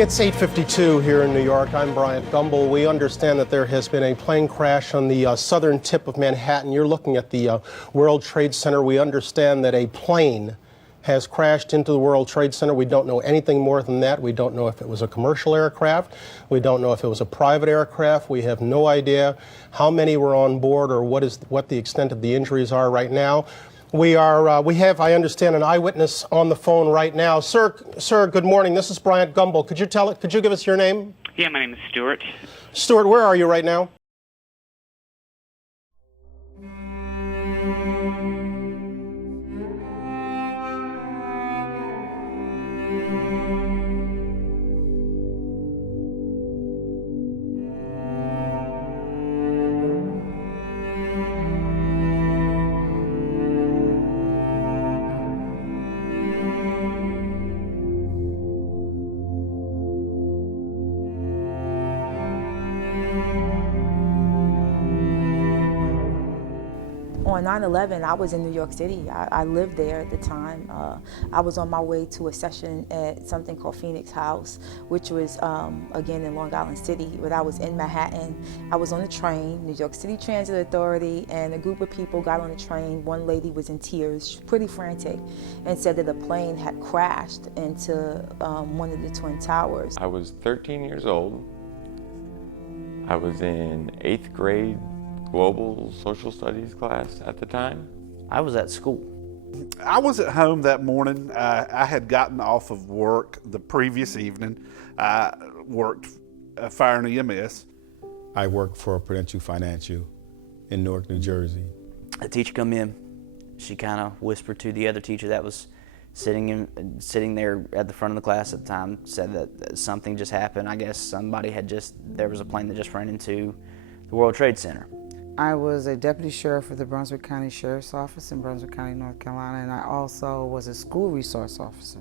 It's 8:52 here in New York. I'm Bryant Gumbel. We understand that there has been a plane crash on the southern tip of Manhattan. You're looking at the World Trade Center. We understand that a plane has crashed into the World Trade Center. We don't know anything more than that. We don't know if it was a commercial aircraft. We don't know if it was a private aircraft. We have no idea how many were on board or what the extent of the injuries are right now. We have, I understand, an eyewitness on the phone right now. Sir, good morning. This is Bryant Gumbel. Could you give us your name? Yeah, my name is Stuart. Stuart, where are you right now? On 9/11, I was in New York City. I lived there at the time. I was on my way to a session at something called Phoenix House, which was, again, in Long Island City, but I was in Manhattan. I was on a train, New York City Transit Authority, and a group of people got on the train. One lady was in tears, pretty frantic, and said that a plane had crashed into one of the Twin Towers. I was 13 years old. I was in 8th grade global social studies class at the time. I was at school. I was at home that morning. I had gotten off of work the previous evening. I worked fire and EMS. I worked for Prudential Financial in Newark, New Jersey. A teacher come in. She kind of whispered to the other teacher that was sitting there at the front of the class at the time, said that something just happened. I guess there was a plane that just ran into the World Trade Center. I was a deputy sheriff for the Brunswick County Sheriff's Office in Brunswick County, North Carolina, and I also was a school resource officer.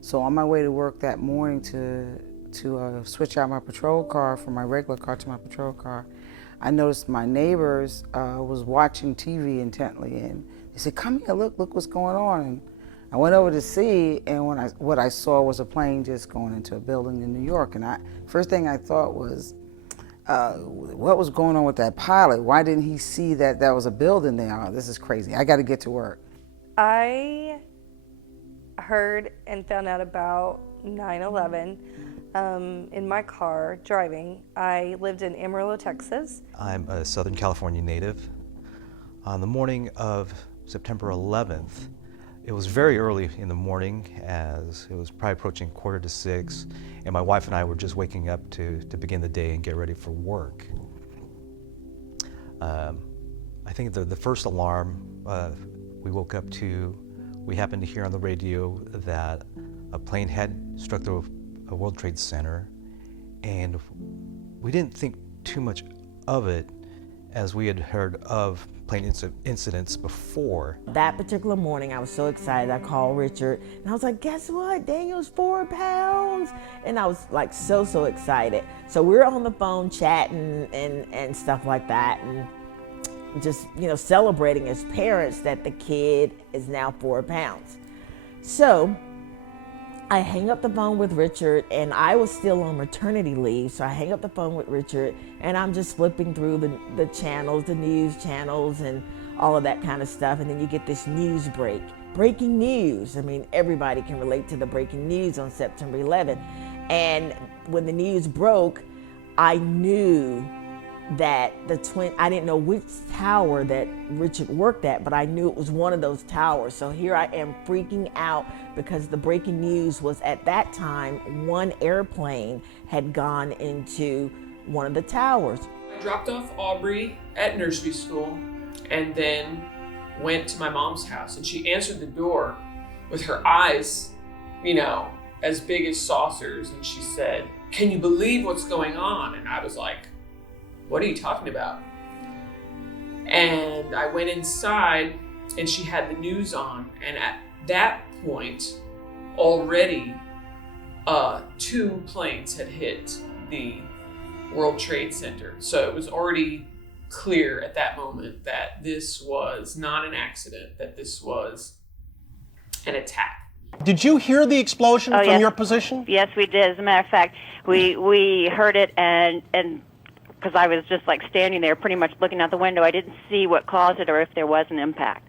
So on my way to work that morning to switch out my patrol car from my regular car to my patrol car, I noticed my neighbors was watching TV intently, and they said, "Come here, look what's going on." And I went over to see, and what I saw was a plane just going into a building in New York. And first thing I thought was, what was going on with that pilot? Why didn't he see that there was a building there? Oh, this is crazy. I got to get to work. I heard and found out about 9/11 in my car driving. I lived in Amarillo, Texas. I'm a Southern California native. On the morning of September 11th, it was very early in the morning, as it was probably approaching 5:45, and my wife and I were just waking up to begin the day and get ready for work. I think the first alarm we woke up to, we happened to hear on the radio that a plane had struck the World Trade Center, and we didn't think too much of it, as we had heard of plane incidents before. That particular morning, I was so excited. I called Richard, and I was like, guess what? Daniel's 4 pounds. And I was like so excited. So we're on the phone chatting and stuff like that, and just, celebrating as parents that the kid is now 4 pounds. So I hang up the phone with Richard, and I was still on maternity leave, so I hang up the phone with Richard, and I'm just flipping through the channels, the news channels, and all of that kind of stuff, and then you get this news break. Breaking news. I mean, everybody can relate to the breaking news on September 11th. And when the news broke, I knew that I didn't know which tower that Richard worked at, but I knew it was one of those towers. So here I am freaking out because the breaking news was, at that time, one airplane had gone into one of the towers. I dropped off Aubrey at nursery school and then went to my mom's house, and she answered the door with her eyes, as big as saucers, and she said, "Can you believe what's going on?" And I was like, "What are you talking about?" And I went inside, and she had the news on, and at that point, already 2 planes had hit the World Trade Center. So it was already clear at that moment that this was not an accident, that this was an attack. Did you hear the explosion from yes. your position? Yes, we did. As a matter of fact, we heard it, and because I was just like standing there pretty much looking out the window, I didn't see what caused it or if there was an impact.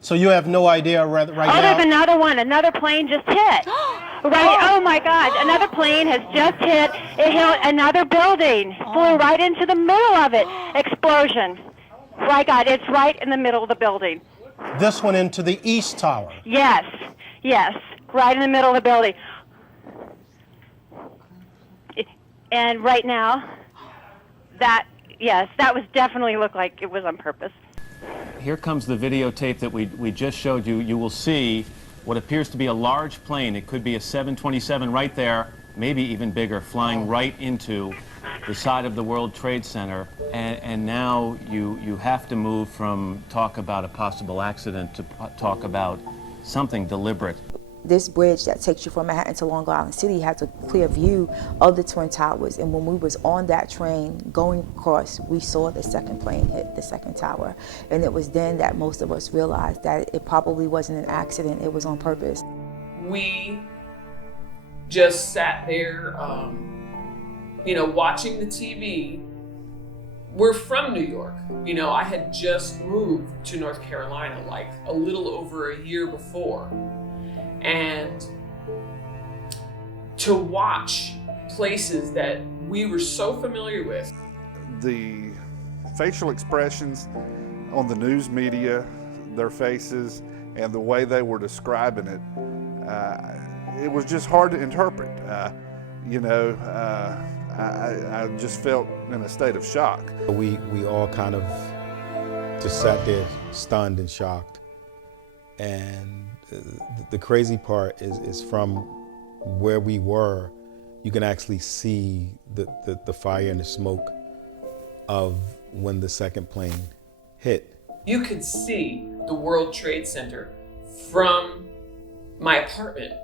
So you have no idea right now? There's another one. Another plane just hit. Right. Oh my God! Another plane has just hit. It hit another building. Flew right into the middle of it. Explosion. My God! It's right in the middle of the building. This one into the East Tower. Yes. Yes. Right in the middle of the building. And right now, that was definitely looked like it was on purpose. Here comes the videotape that we just showed you. You will see what appears to be a large plane. It could be a 727 right there, maybe even bigger, flying right into the side of the World Trade Center. And now you have to move from talk about a possible accident to talk about something deliberate. This bridge that takes you from Manhattan to Long Island City has a clear view of the Twin Towers, and when we was on that train going across, we saw the second plane hit the second tower, and it was then that most of us realized that it probably wasn't an accident, it was on purpose. We just sat there, watching the TV. We're from New York. I had just moved to North Carolina like a little over a year before. And to watch places that we were so familiar with. The facial expressions on the news media, their faces, and the way they were describing it, it was just hard to interpret. I just felt in a state of shock. We all kind of just sat there stunned and shocked. And the crazy part is from where we were, you can actually see the fire and the smoke of when the second plane hit. You could see the World Trade Center from my apartment.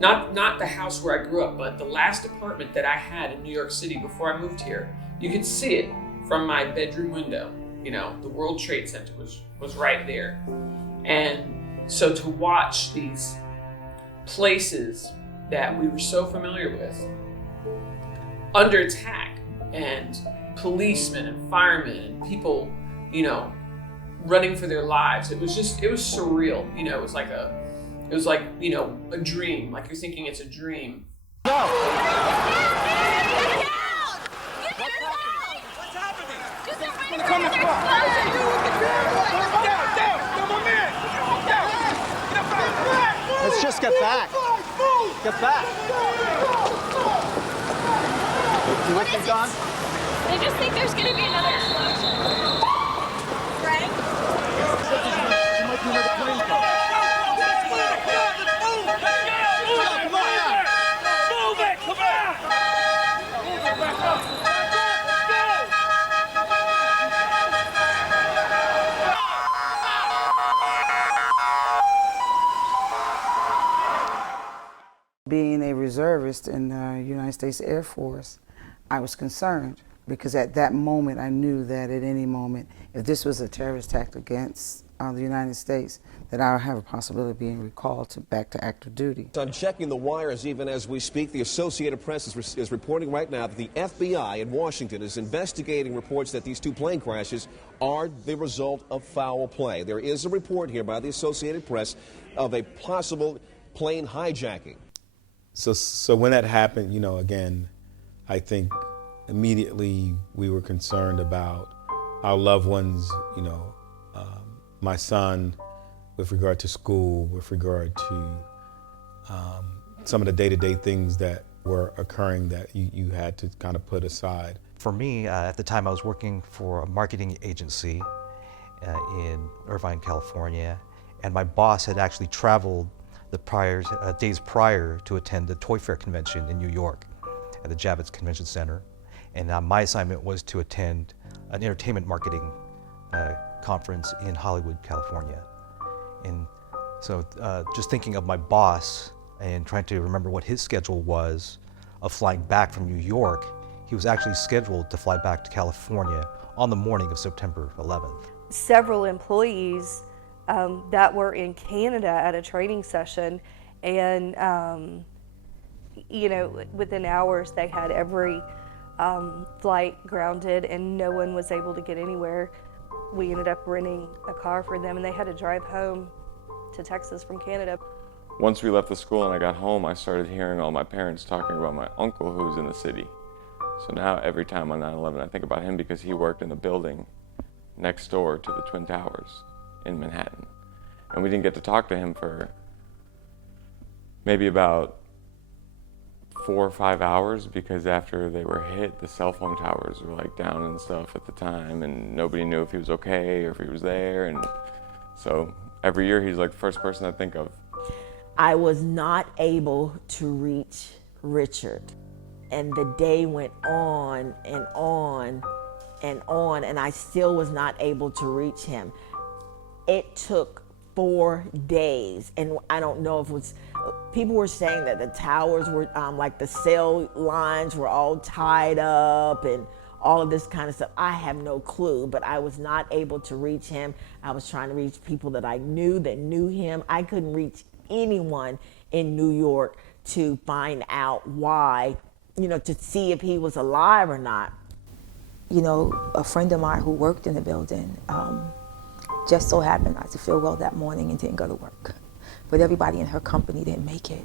Not the house where I grew up, but the last apartment that I had in New York City before I moved here. You could see it from my bedroom window. The World Trade Center was right there. And so to watch these places that we were so familiar with under attack, and policemen and firemen and people, running for their lives, it was surreal. It was like a dream, like you're thinking it's a dream. Let's just get back. Get back. You with me, John? They just think there's going to be another explosion. Frank? There might be another plane coming. Come on now. Move it. Come on. Move it back up. Being a reservist in the United States Air Force, I was concerned because at that moment I knew that at any moment, if this was a terrorist attack against the United States, that I would have a possibility of being recalled back to active duty. I'm checking the wires even as we speak. The Associated Press is reporting right now that the FBI in Washington is investigating reports that these two plane crashes are the result of foul play. There is a report here by the Associated Press of a possible plane hijacking. So when that happened, again, I think immediately we were concerned about our loved ones, my son, with regard to school, with regard to some of the day-to-day things that were occurring that you had to kind of put aside. For me, at the time I was working for a marketing agency in Irvine, California, and my boss had actually traveled the days prior to attend the Toy Fair convention in New York at the Javits Convention Center. And my assignment was to attend an entertainment marketing conference in Hollywood, California. And so just thinking of my boss and trying to remember what his schedule was of flying back from New York, he was actually scheduled to fly back to California on the morning of September 11th. Several employees that were in Canada at a training session, And, you know, within hours they had every flight grounded and no one was able to get anywhere. We ended up renting a car for them and they had to drive home to Texas from Canada. Once we left the school and I got home, I started hearing all my parents talking about my uncle who was in the city. So now every time on 9/11 I think about him because he worked in the building next door to the Twin Towers in Manhattan. And we didn't get to talk to him for maybe about 4 or 5 hours because after they were hit, the cell phone towers were like down and stuff at the time and nobody knew if he was okay or if he was there. And so every year he's like the first person I think of. I was not able to reach Richard. And the day went on and on and on, and I still was not able to reach him. It took 4 days, and I don't know if it was, people were saying that the towers were, like the cell lines were all tied up and all of this kind of stuff. I have no clue, but I was not able to reach him. I was trying to reach people that I knew that knew him. I couldn't reach anyone in New York to find out why, you know, to see if he was alive or not. You know, a friend of mine who worked in the building just so happened not to feel well that morning and didn't go to work. But everybody in her company didn't make it.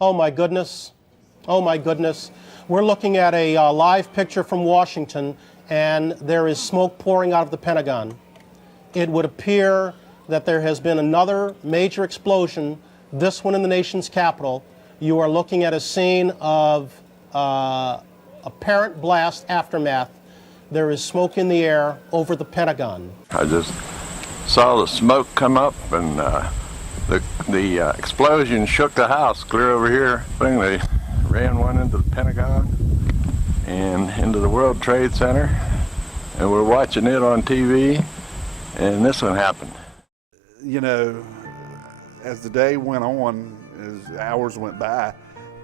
Oh my goodness. Oh my goodness. We're looking at a live picture from Washington, and there is smoke pouring out of the Pentagon. It would appear that there has been another major explosion, this one in the nation's capital. You are looking at a scene of apparent blast aftermath. There is smoke in the air over the Pentagon. I just saw the smoke come up, and the explosion shook the house clear over here. They ran one into the Pentagon and into the World Trade Center, and we're watching it on TV, and this one happened. You know, as the day went on, as hours went by,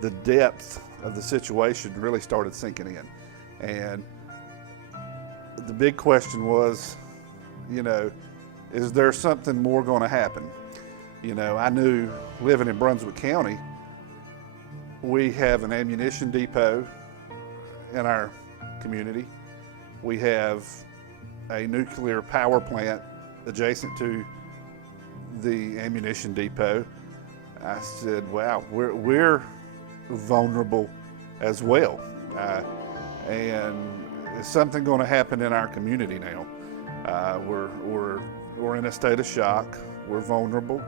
the depth of the situation really started sinking in. And the big question was, you know, is there something more going to happen? You know, I knew living in Brunswick County, we have an ammunition depot in our community. We have a nuclear power plant adjacent to the ammunition depot. I said, wow, we're vulnerable as well. And is something going to happen in our community now? We're in a state of shock. We're vulnerable.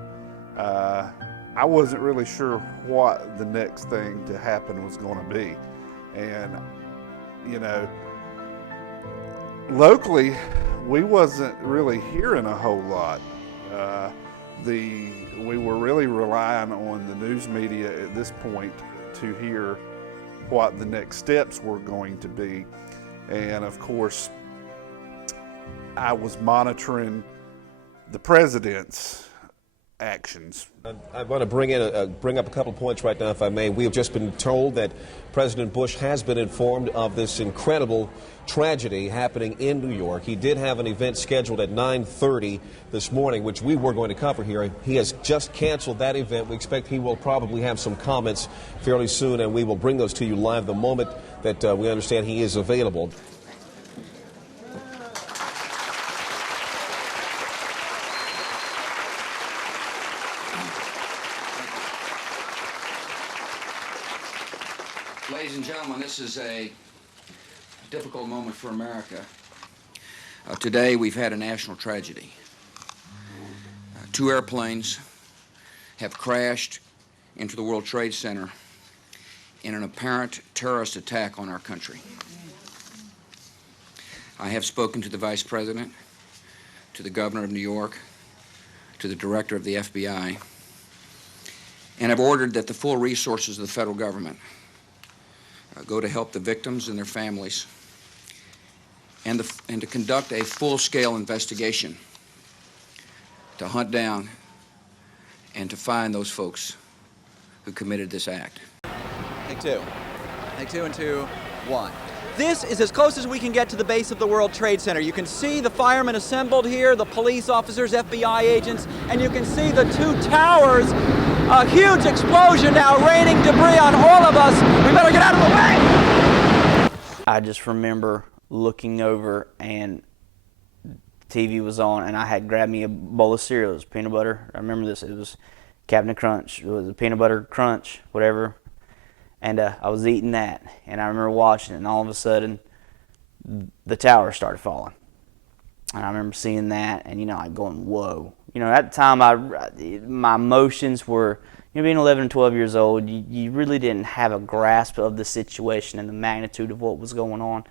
I wasn't really sure what the next thing to happen was going to be. And, you know, locally, we wasn't really hearing a whole lot. We were really relying on the news media at this point to hear what the next steps were going to be. And of course, I was monitoring the president's actions. I want to bring up a couple of points right now, if I may. We have just been told that President Bush has been informed of this incredible tragedy happening in New York. He did have an event scheduled at 9:30 this morning, which we were going to cover here. He has just canceled that event. We expect he will probably have some comments fairly soon, and we will bring those to you live the moment that we understand he is available. Ladies and gentlemen, this is a difficult moment for America. Today we've had a national tragedy. 2 airplanes have crashed into the World Trade Center in an apparent terrorist attack on our country. I have spoken to the Vice President, to the Governor of New York, to the Director of the FBI, and have ordered that the full resources of the federal government go to help the victims and their families, and to conduct a full-scale investigation to hunt down and to find those folks who committed this act. Take two. Take two and 2, 1. This is as close as we can get to the base of the World Trade Center. You can see the firemen assembled here, the police officers, FBI agents, and you can see the two towers. A huge explosion now raining debris on all of us. We better get out of the way! I just remember looking over and TV was on, and I had grabbed me a bowl of cereal. It was peanut butter. I remember this. It was Captain Crunch. It was a peanut butter crunch, whatever. And I was eating that, and I remember watching it, and all of a sudden, the tower started falling. And I remember seeing that, and, you know, like going, whoa. You know, at the time, my emotions were, you know, being 11 and 12 years old, you really didn't have a grasp of the situation and the magnitude of what was going on.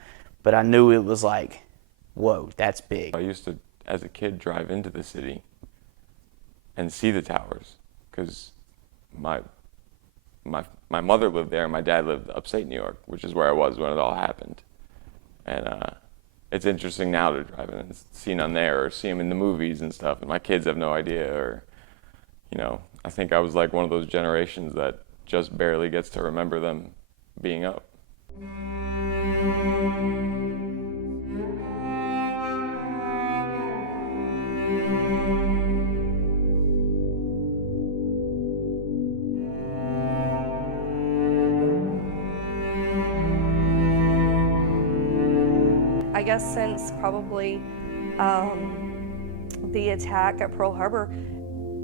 But I knew it was like, whoa, that's big. I used to, as a kid, drive into the city and see the towers, because my mother lived there and my dad lived upstate New York, which is where I was when it all happened. And it's interesting now to drive in and see them there or see them in the movies and stuff, and my kids have no idea. Or, you know, I think I was like one of those generations that just barely gets to remember them being up. I guess since probably the attack at Pearl Harbor,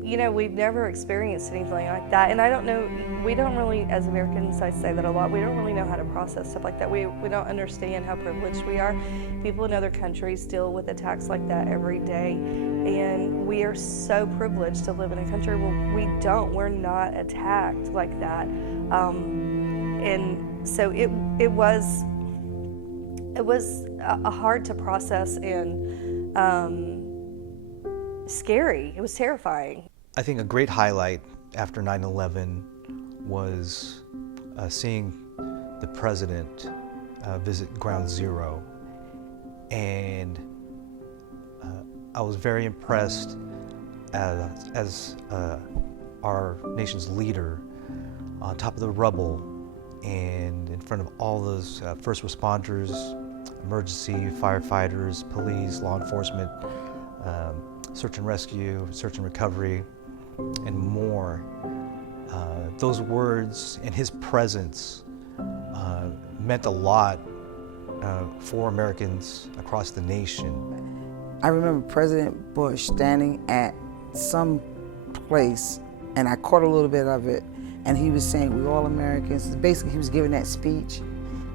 you know, we've never experienced anything like that. And I don't know, we don't really, as Americans, I say that a lot, we don't really know how to process stuff like that. We don't understand how privileged we are. People in other countries deal with attacks like that every day. And we are so privileged to live in a country where we're not attacked like that. And so it was hard to process and scary. It was terrifying. I think a great highlight after 9/11 was seeing the president visit Ground Zero, and I was very impressed as our nation's leader on top of the rubble and in front of all those first responders, emergency firefighters, police, law enforcement, search and rescue, search and recovery, and more. Those words and his presence meant a lot for Americans across the nation. I remember President Bush standing at some place, and I caught a little bit of it, and he was saying, we're all Americans. Basically, he was giving that speech.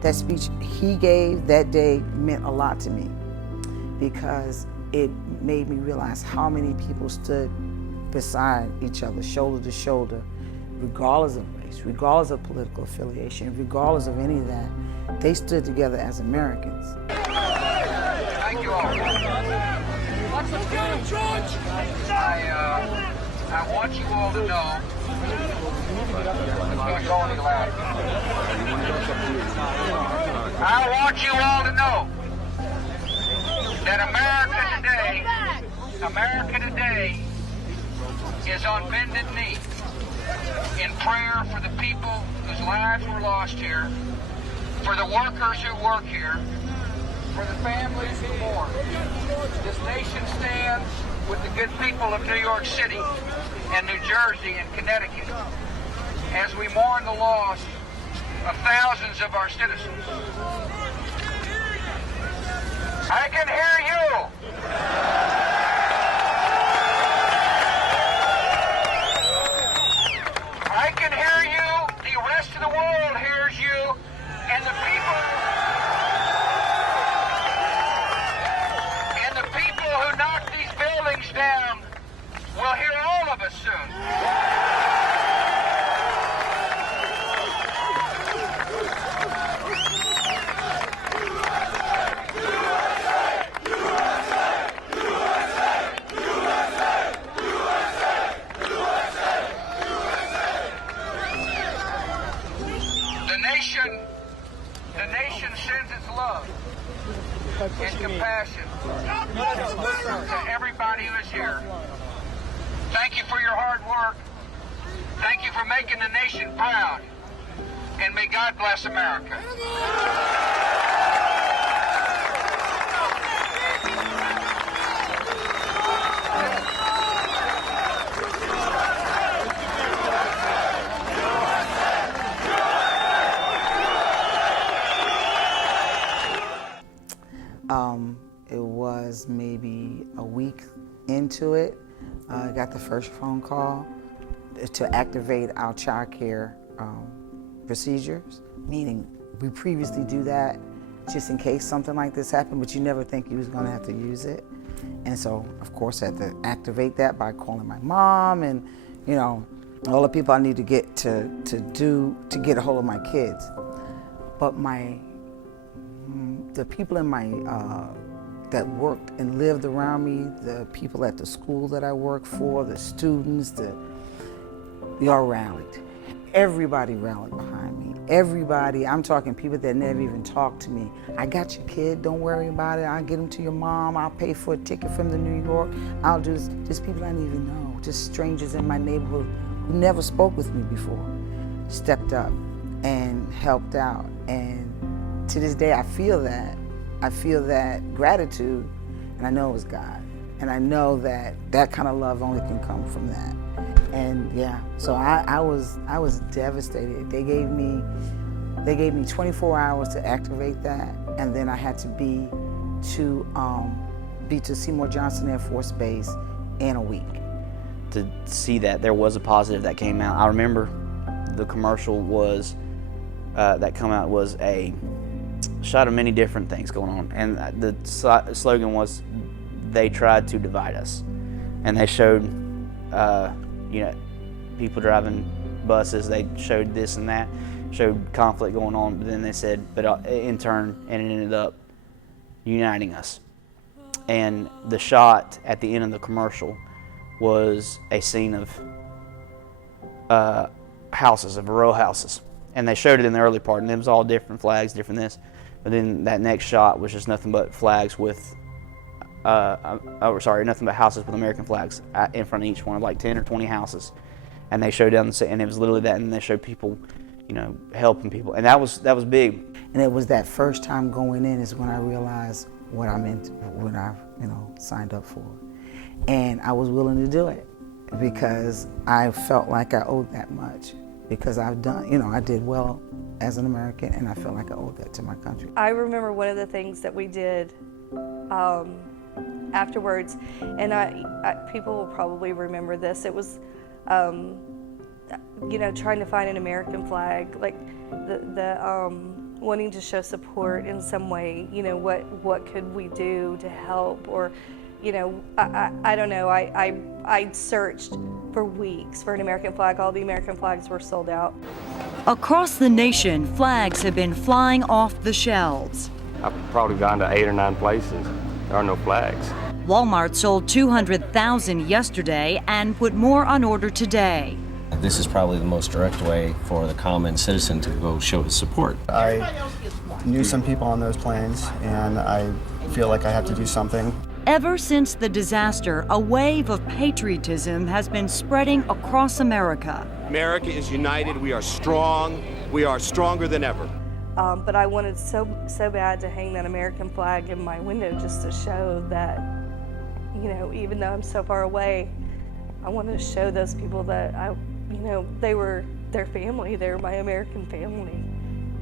That speech he gave that day meant a lot to me, because it made me realize how many people stood beside each other, shoulder to shoulder, regardless of race, regardless of political affiliation, regardless of any of that. They stood together as Americans. Thank you all. Let's get him, George! I want you all to know. I want you all to know that America today is on bended knee in prayer for the people whose lives were lost here, for the workers who work here, for the families who mourn. This nation stands with the good people of New York City and New Jersey and Connecticut as we mourn the loss of thousands of our citizens. I can hear you. I can hear you. The rest of the world hears you. And the people who knock these buildings down will hear all of us soon. The nation sends its love and compassion to everybody who is here. Thank you for your hard work. Thank you for making the nation proud. And may God bless America. It was maybe a week into it. I got the first phone call to activate our child care procedures, meaning we previously do that just in case something like this happened, but you never think you was gonna have to use it. And so, of course, I had to activate that by calling my mom and, you know, all the people I need to get to get a hold of my kids. But the people in my that worked and lived around me, the people at the school that I worked for, the students, they all rallied. Everybody rallied behind me. Everybody, I'm talking people that never even talked to me. I got your kid, don't worry about it. I'll get him to your mom. I'll pay for a ticket from the New York. I'll do this. Just people I didn't even know, just strangers in my neighborhood who never spoke with me before, stepped up and helped out. And to this day, I feel that. I feel that gratitude, and I know it was God. And I know that that kind of love only can come from that. And yeah, so I was devastated. They gave me 24 hours to activate that, and then I had to be to Seymour Johnson Air Force Base in a week. To see that there was a positive that came out. I remember the commercial was that come out was a shot of many different things going on, and the slogan was, "They tried to divide us," and they showed. You know, people driving buses, they showed this and that, showed conflict going on, but then they said, but in turn, and it ended up uniting us. And the shot at the end of the commercial was a scene of houses, of row houses. And they showed it in the early part, and it was all different flags, different this. But then that next shot was just nothing but flags with nothing but houses with American flags in front of each one, like 10 or 20 houses. And they showed down and it was literally that, and they showed people, you know, helping people. And that was big. And it was that first time going in is when I realized what I meant, what I, signed up for. And I was willing to do it because I felt like I owed that much, because I've done, I did well as an American, and I felt like I owed that to my country. I remember one of the things that we did afterwards, and people will probably remember this. It was, trying to find an American flag, like the wanting to show support in some way. What could we do to help, or, I don't know. I searched for weeks for an American flag. All the American flags were sold out. Across the nation, flags have been flying off the shelves. I've probably gone to 8 or 9 places. There are no flags. Walmart sold 200,000 yesterday and put more on order today. This is probably the most direct way for the common citizen to go show his support. I knew some people on those planes, and I feel like I have to do something. Ever since the disaster, a wave of patriotism has been spreading across America. America is united. We are strong. We are stronger than ever. But I wanted so bad to hang that American flag in my window, just to show that, even though I'm so far away, I wanted to show those people that they were their family. They were my American family.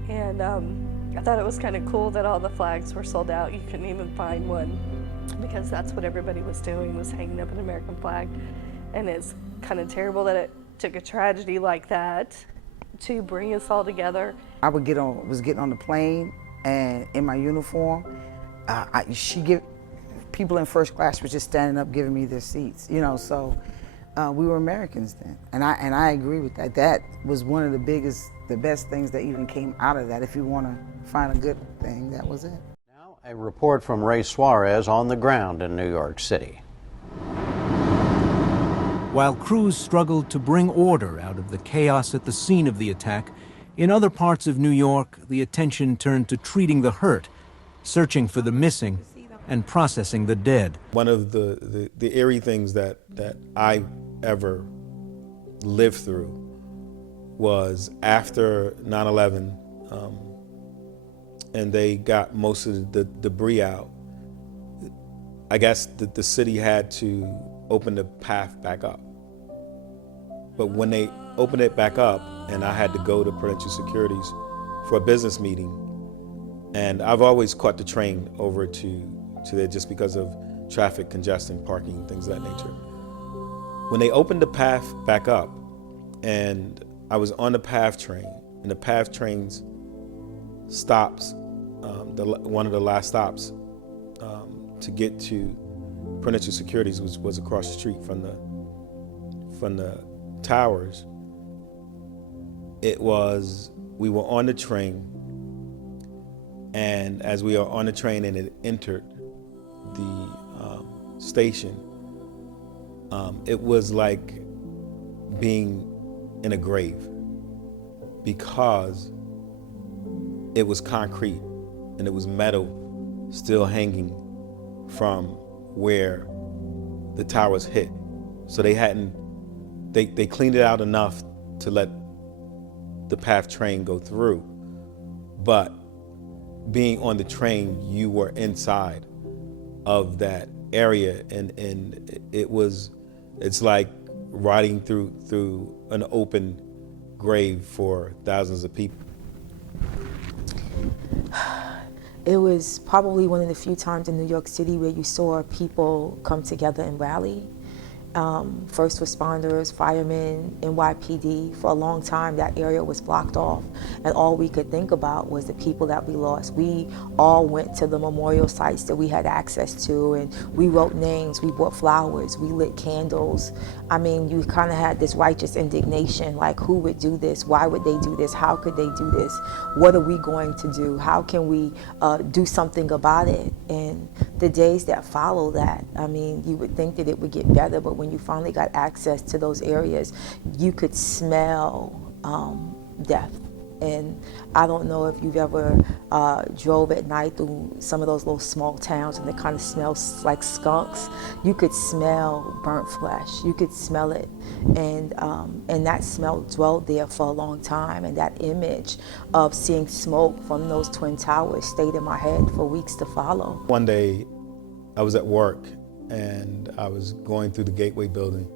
And I thought it was kind of cool that all the flags were sold out. You couldn't even find one, because that's what everybody was doing, was hanging up an American flag. And it's kind of terrible that it took a tragedy like that to bring us all together. I was getting on the plane, and in my uniform, people in first class were just standing up giving me their seats, so we were Americans then. And I agree with that. That was one of the best things that even came out of that. If you want to find a good thing, that was it. Now, a report from Ray Suarez on the ground in New York City. While crews struggled to bring order out of the chaos at the scene of the attack, in other parts of New York, the attention turned to treating the hurt, searching for the missing, and processing the dead. One of the eerie things that I ever lived through was after 9/11, and they got most of the debris out. I guess the city had to open the path back up. But when they opened it back up, and I had to go to Prudential Securities for a business meeting, And I've always caught the train over to there just because of traffic congestion, parking, things of that nature. When they opened the path back up, and I was on the PATH train, and the PATH train's stops, one of the last stops to get to Prudential Securities was across the street from the towers. We were on the train, and as we were on the train and it entered the station, it was like being in a grave, because it was concrete and it was metal still hanging from where the towers hit. So they cleaned it out enough to let the PATH train go through. But being on the train, you were inside of that area, and it's like riding through an open grave for thousands of people. It was probably one of the few times in New York City where you saw people come together and rally. First responders, firemen, NYPD. For a long time, that area was blocked off, and all we could think about was the people that we lost. We all went to the memorial sites that we had access to, and we wrote names, we bought flowers, we lit candles. I mean, you kind of had this righteous indignation, like, who would do this? Why would they do this? How could they do this? What are we going to do? How can we do something about it? And the days that follow that, I mean, you would think that it would get better, but when you finally got access to those areas, you could smell death. And I don't know if you've ever drove at night through some of those little small towns and it kind of smells like skunks. You could smell burnt flesh. You could smell it. And that smell dwelled there for a long time. And that image of seeing smoke from those Twin Towers stayed in my head for weeks to follow. One day, I was at work and I was going through the Gateway building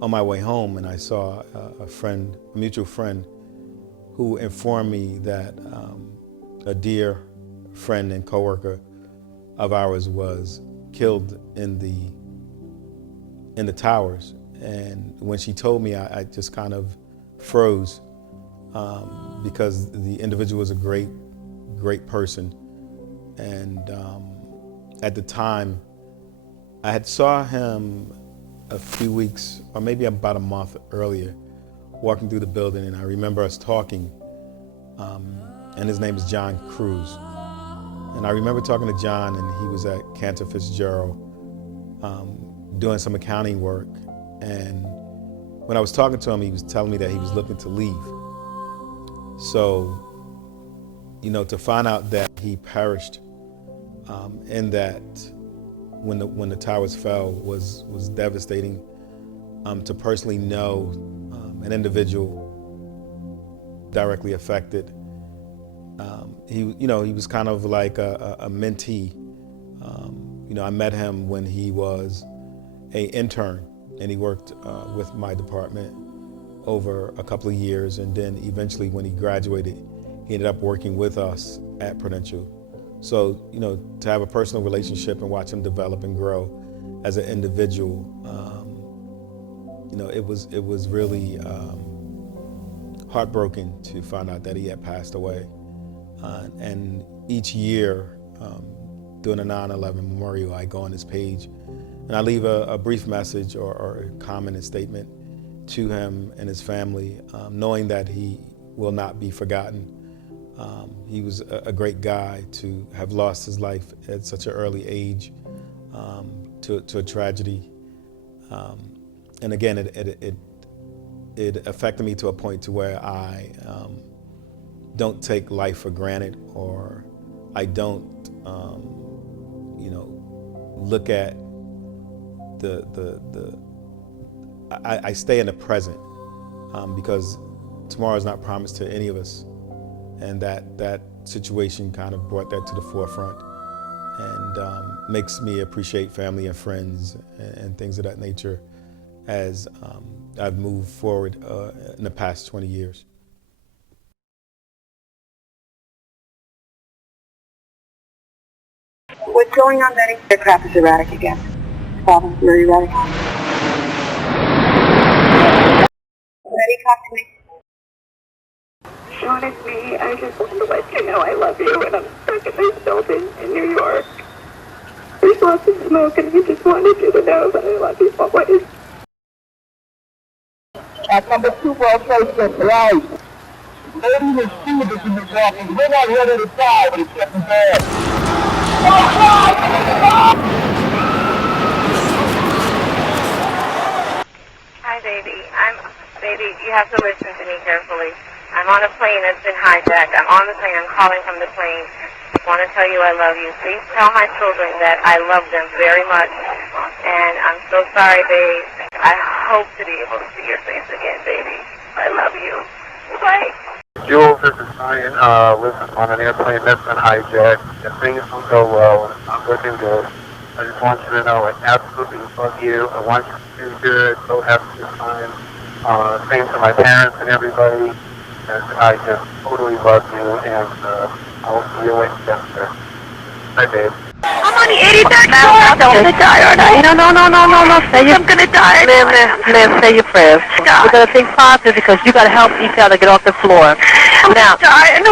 on my way home, and I saw a mutual friend, who informed me that a dear friend and coworker of ours was killed in the towers. And when she told me, I just kind of froze, because the individual was a great person. And at the time, I had saw him a few weeks, or maybe about a month earlier, walking through the building, and I remember us talking, and his name is John Cruz. And I remember talking to John, and he was at Cantor Fitzgerald doing some accounting work. And when I was talking to him, he was telling me that he was looking to leave. So, to find out that he perished in that when the towers fell was devastating. To personally know an individual directly affected, he was kind of like a mentee. I met him when he was an intern, and he worked with my department over a couple of years, and then eventually when he graduated, he ended up working with us at Prudential. So, to have a personal relationship and watch him develop and grow as an individual, it was really heartbroken to find out that he had passed away. And each year, during the 9/11 memorial, I go on his page and I leave a brief message or a comment and statement to him and his family, knowing that he will not be forgotten. He was a great guy to have lost his life at such an early age to a tragedy. And again, it affected me to a point to where I don't take life for granted, or I don't, look at I stay in the present, because tomorrow is not promised to any of us. And that situation kind of brought that to the forefront, and makes me appreciate family and friends and things of that nature as I've moved forward in the past 20 years. What's going on, Betty? Aircraft is erratic again. Problem, very erratic. Betty, talk to me. Sean, it's me. I just wanted to let you know I love you, and I'm stuck in this building in New York. There's lots of smoke, and I just wanted you to know that I love you always. At number 2 World Trade Center, right. Ladies and students in the walking, we're not ready to die, but it's getting bad. Hi, baby. Baby, you have to listen to me carefully. I'm on a plane that's been hijacked. I'm on the plane. I'm calling from the plane. I want to tell you I love you. Please tell my children that I love them very much. And I'm so sorry, babe. I hope to be able to see your face again, baby. I love you. Bye. Jules, this is Ryan. Lives on an airplane that's been hijacked. If things don't go well, and it's not looking good, I just want you to know I absolutely love you. I want you to do good. Go have a good time. Same to my parents and everybody. And I just totally love you, and I will see you later. Bye, babe. I'm on the 83rd floor. I'm gonna die, aren't I? No. I'm gonna die. Ma'am, say your prayers. God. We're gonna think positive because you gotta help each other get off the floor. I'm gonna die.